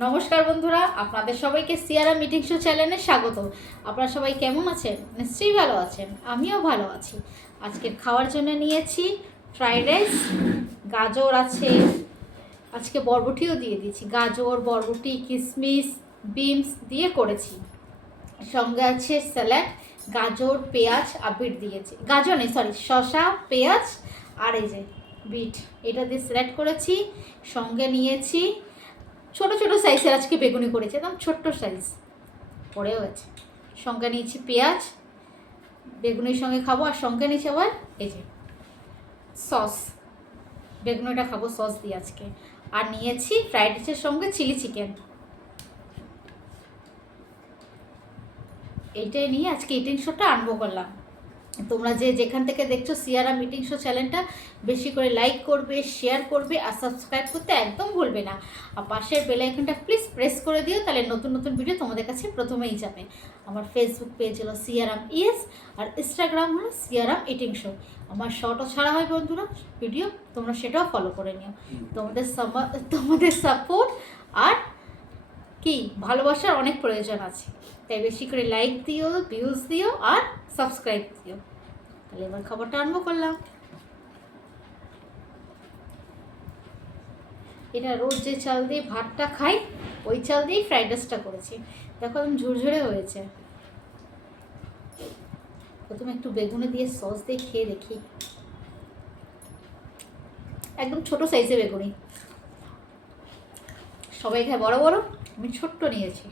নমস্কার বন্ধুরা, আপনাদের সবাইকে সিয়ারা মিটিং শো চ্যানেলে স্বাগত। আপনারা সবাই কেমন আছেন? নিশ্চয়ই ভালো আছেন, আমিও ভালো আছি। আজকের খাওয়ার জন্য নিয়েছি ফ্রাইড রাইস, গাজর আছে, আজকে বরবটিও দিয়ে দিয়েছি। গাজর, বরবটি, কিশমিশ, বিনস দিয়ে করেছি। সঙ্গে আছে স্যালাড, গাজর, পেঁয়াজ আর বিট দিয়েছি। গাজর নেই, সরি, শসা, পেঁয়াজ আর এই যে বিট, এটা দিয়ে স্যালাড করেছি। সঙ্গে নিয়েছি ছোট ছোট সাইজের, আজকে বেগুনি করেছি, একদম ছোট্ট সাইজ, পড়েও গেছে। সঙ্গে নিয়েছি পেঁয়াজ, বেগুনির সঙ্গে খাবো। আর সঙ্গে নিয়েছি আবার এই যে সস, বেগুনিটা খাবো সস দিয়ে আজকে। আর নিয়েছি ফ্রাইড রাইসের সঙ্গে চিলি চিকেন। এইটাই নিয়ে আজকে ইটিং শোটা আরম্ভ করলাম। তোমরা যে যেখান থেকে দেখছো সিয়ারা মিটিং শো চ্যানেলটা, বেশি করে লাইক করবে, শেয়ার করবে আর সাবস্ক্রাইব করতে একদম ভুলবে না। আর পাশের বেল আইকনটা প্লিজ প্রেস করে দিও, তাহলে নতুন নতুন ভিডিও তোমাদের কাছে প্রথমেই যাবে। আমার ফেসবুক পেজ হলো সিয়ারাম ইএস, আর ইনস্টাগ্রাম হলো সিয়ারাম ইটিং শো। আমার শর্টও ছাড়া হয় বন্ধুরা ভিডিও, তোমরা সেটাও ফলো করে নিও। তোমাদের সাপোর্ট আর কি ভালোবাসার অনেক প্রয়োজন আছে, তাই বেশি করে লাইক দিও, ভিউজ দিও আর সাবস্ক্রাইব দিও। তাহলে এবার খাবারটা আরম্ভ করলাম। এটা রোজ যে চাল দিয়ে ভাতটা খাই, ওই চাল দিয়েই ফ্রাইড রাইসটা করেছি। দেখো একদম ঝুরঝুরে হয়েছে। প্রথমে একটু বেগুনে দিয়ে সস দিয়ে খেয়ে দেখি। একদম ছোট সাইজে বেগুনি, সবাই খায় বড় বড়, আমি ছোট্ট নিয়েছি।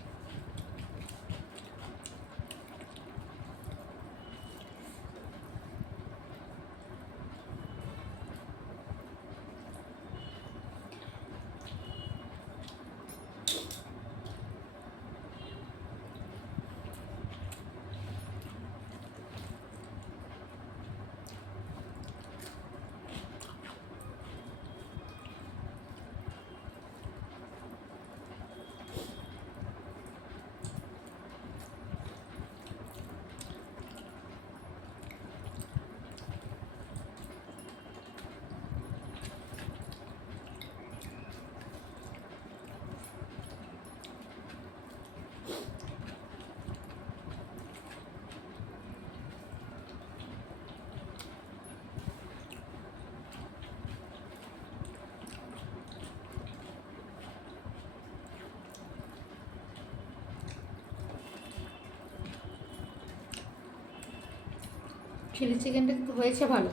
চিলি চিকেনটা কিন্তু হয়েছে ভালো।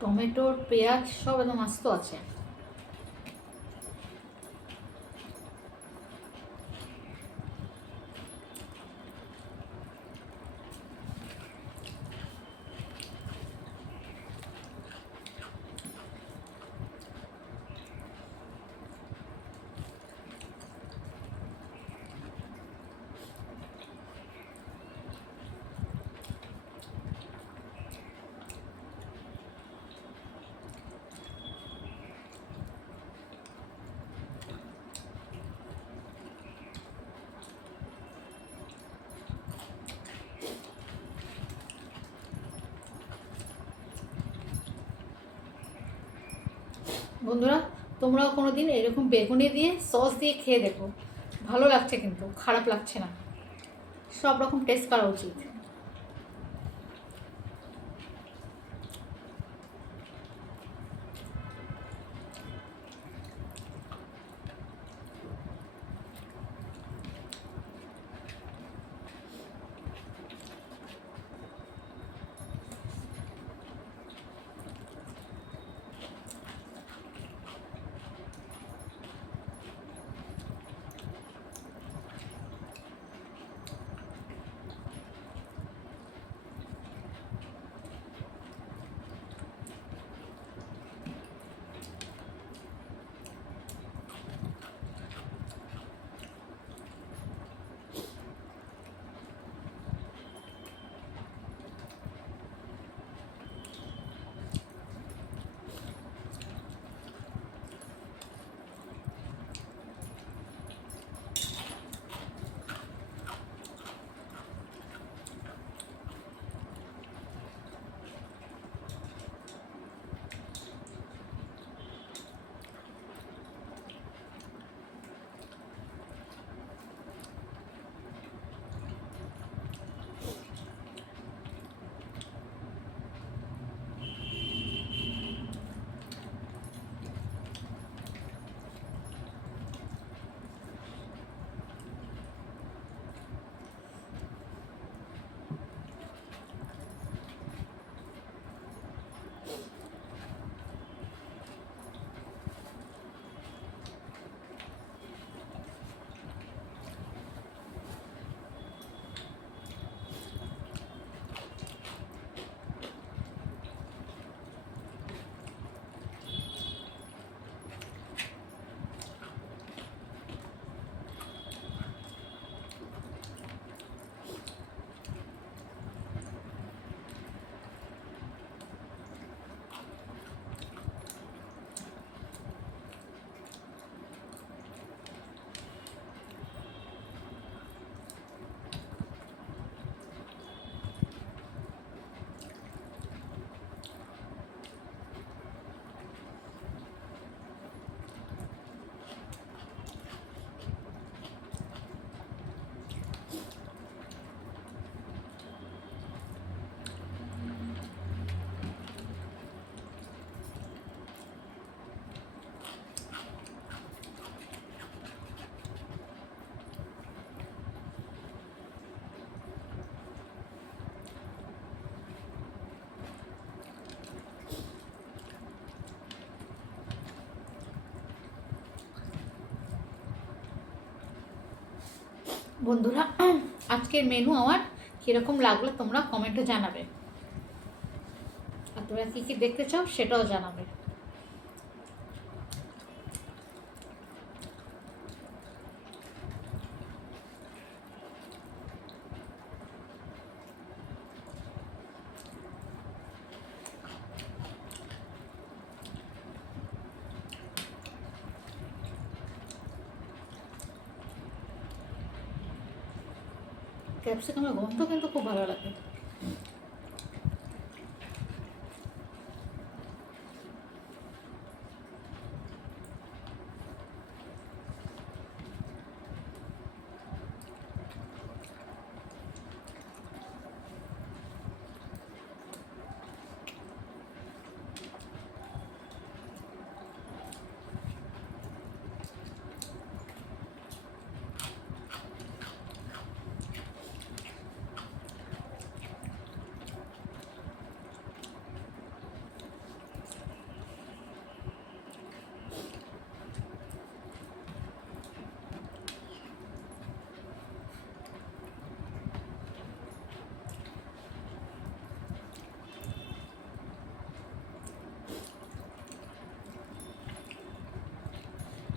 টমেটোর, পেঁয়াজ সব একদম আস্ত আছে। বন্ধুরা, তোমরাও কোনো দিন এরকম বেগুনি দিয়ে সস দিয়ে খেয়ে দেখো, ভালো লাগছে, কিন্তু খারাপ লাগছে না। সব রকম টেস্ট করা উচিত। বন্ধুরা, আজকের মেনু আমার কীরকম লাগলো তোমরা কমেন্টে জানাবে, আর তোমরা কী কী দেখতে চাও সেটাও জানাবে। ক্যাপসিকামের গন্ধ কিন্তু খুব ভালো লাগে।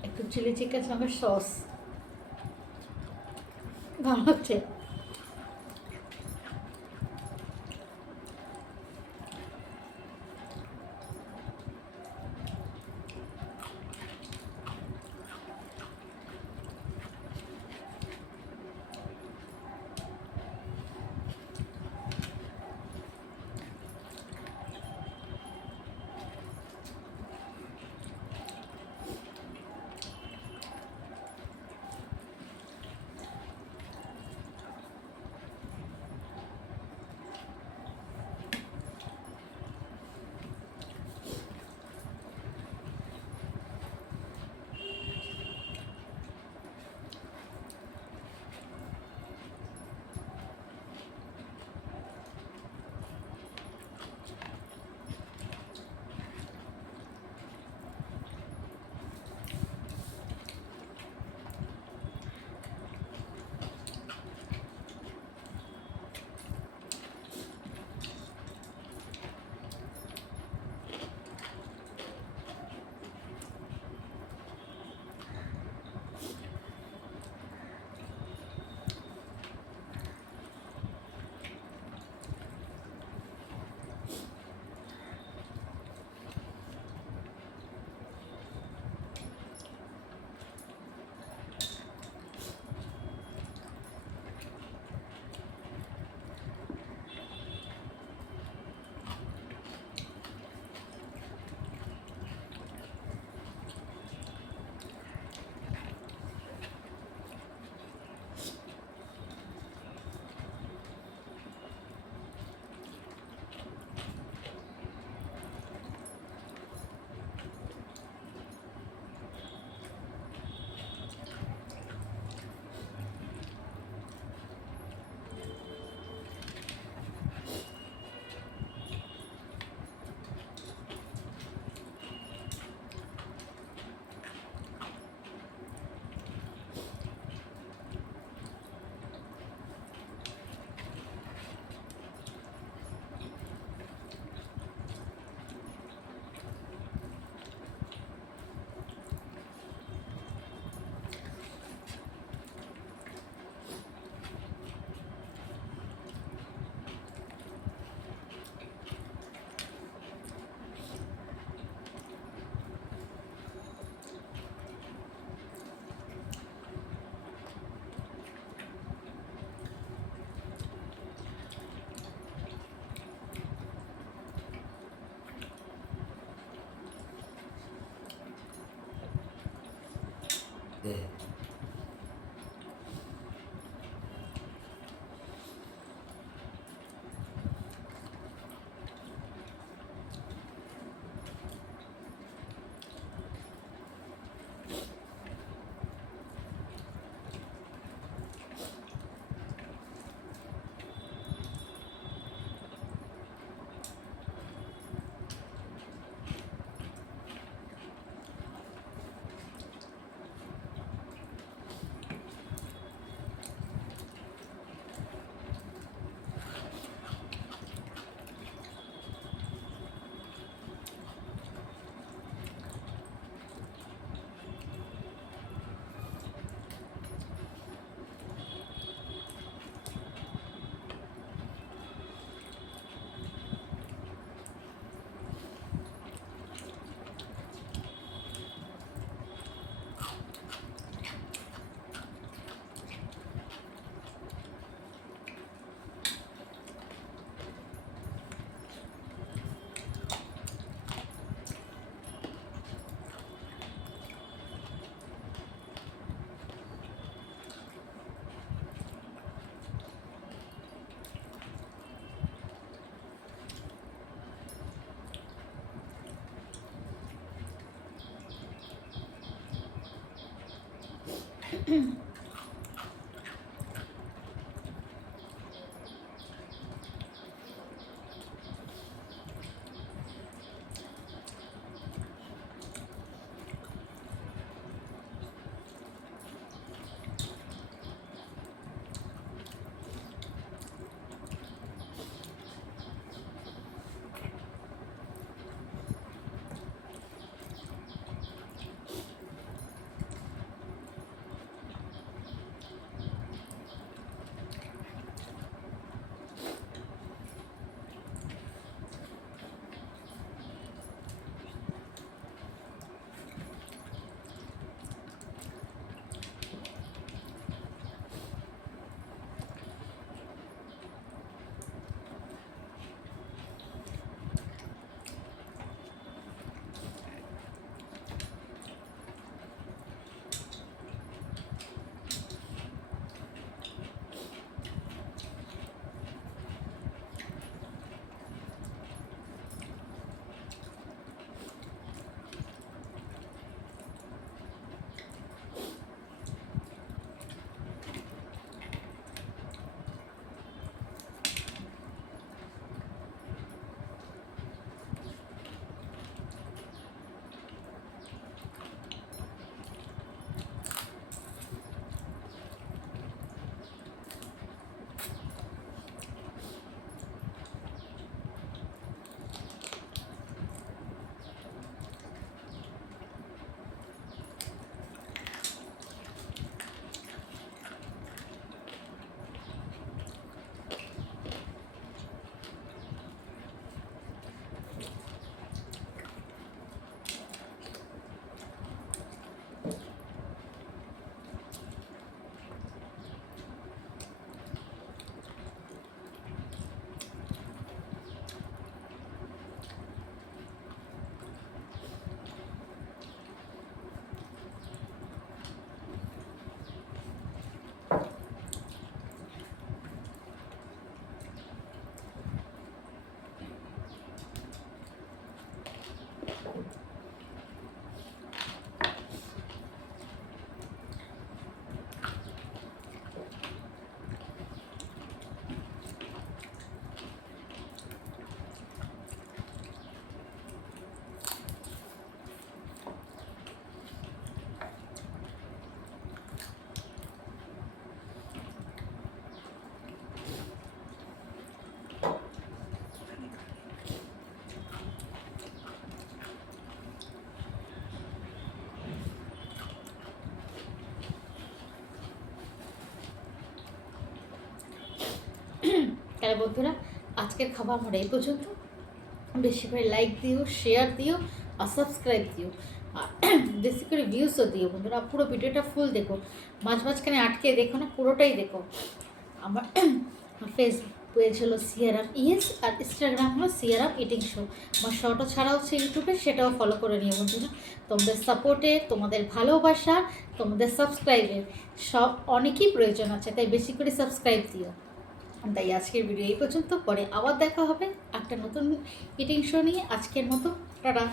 একটু চিলি চিকেন সঙ্গে সস ভালো হচ্ছে। তাহলে বন্ধুরা, আজকের খাবার আমার এই পর্যন্ত। বেশি করে লাইক দিও, শেয়ার দিও আর সাবস্ক্রাইব দিও, আর বেশি করে ভিউসও দিও বন্ধুরা। পুরো ভিডিওটা ফুল দেখো, মাঝখানে আটকে দেখো না, পুরোটাই দেখো। আমার ফেসবুক পেজ হলো সিয়ারাম ইয়েস, আর ইনস্টাগ্রাম হলো সিয়ারাম ইটিং শো। আমার শর্টও ছাড়া হচ্ছে ইউটিউবে, সেটাও ফলো করে নিও বন্ধুরা। তোমাদের সাপোর্টে, তোমাদের ভালোবাসা, তোমাদের সাবস্ক্রাইবের সব অনেকই প্রয়োজন আছে, তাই বেশি করে সাবস্ক্রাইব দিও। তাই আজকের ভিডিও এই পর্যন্ত, পরে আবার দেখা হবে একটা নতুন ইটিং শো নিয়ে। আজকের মতো টাটা।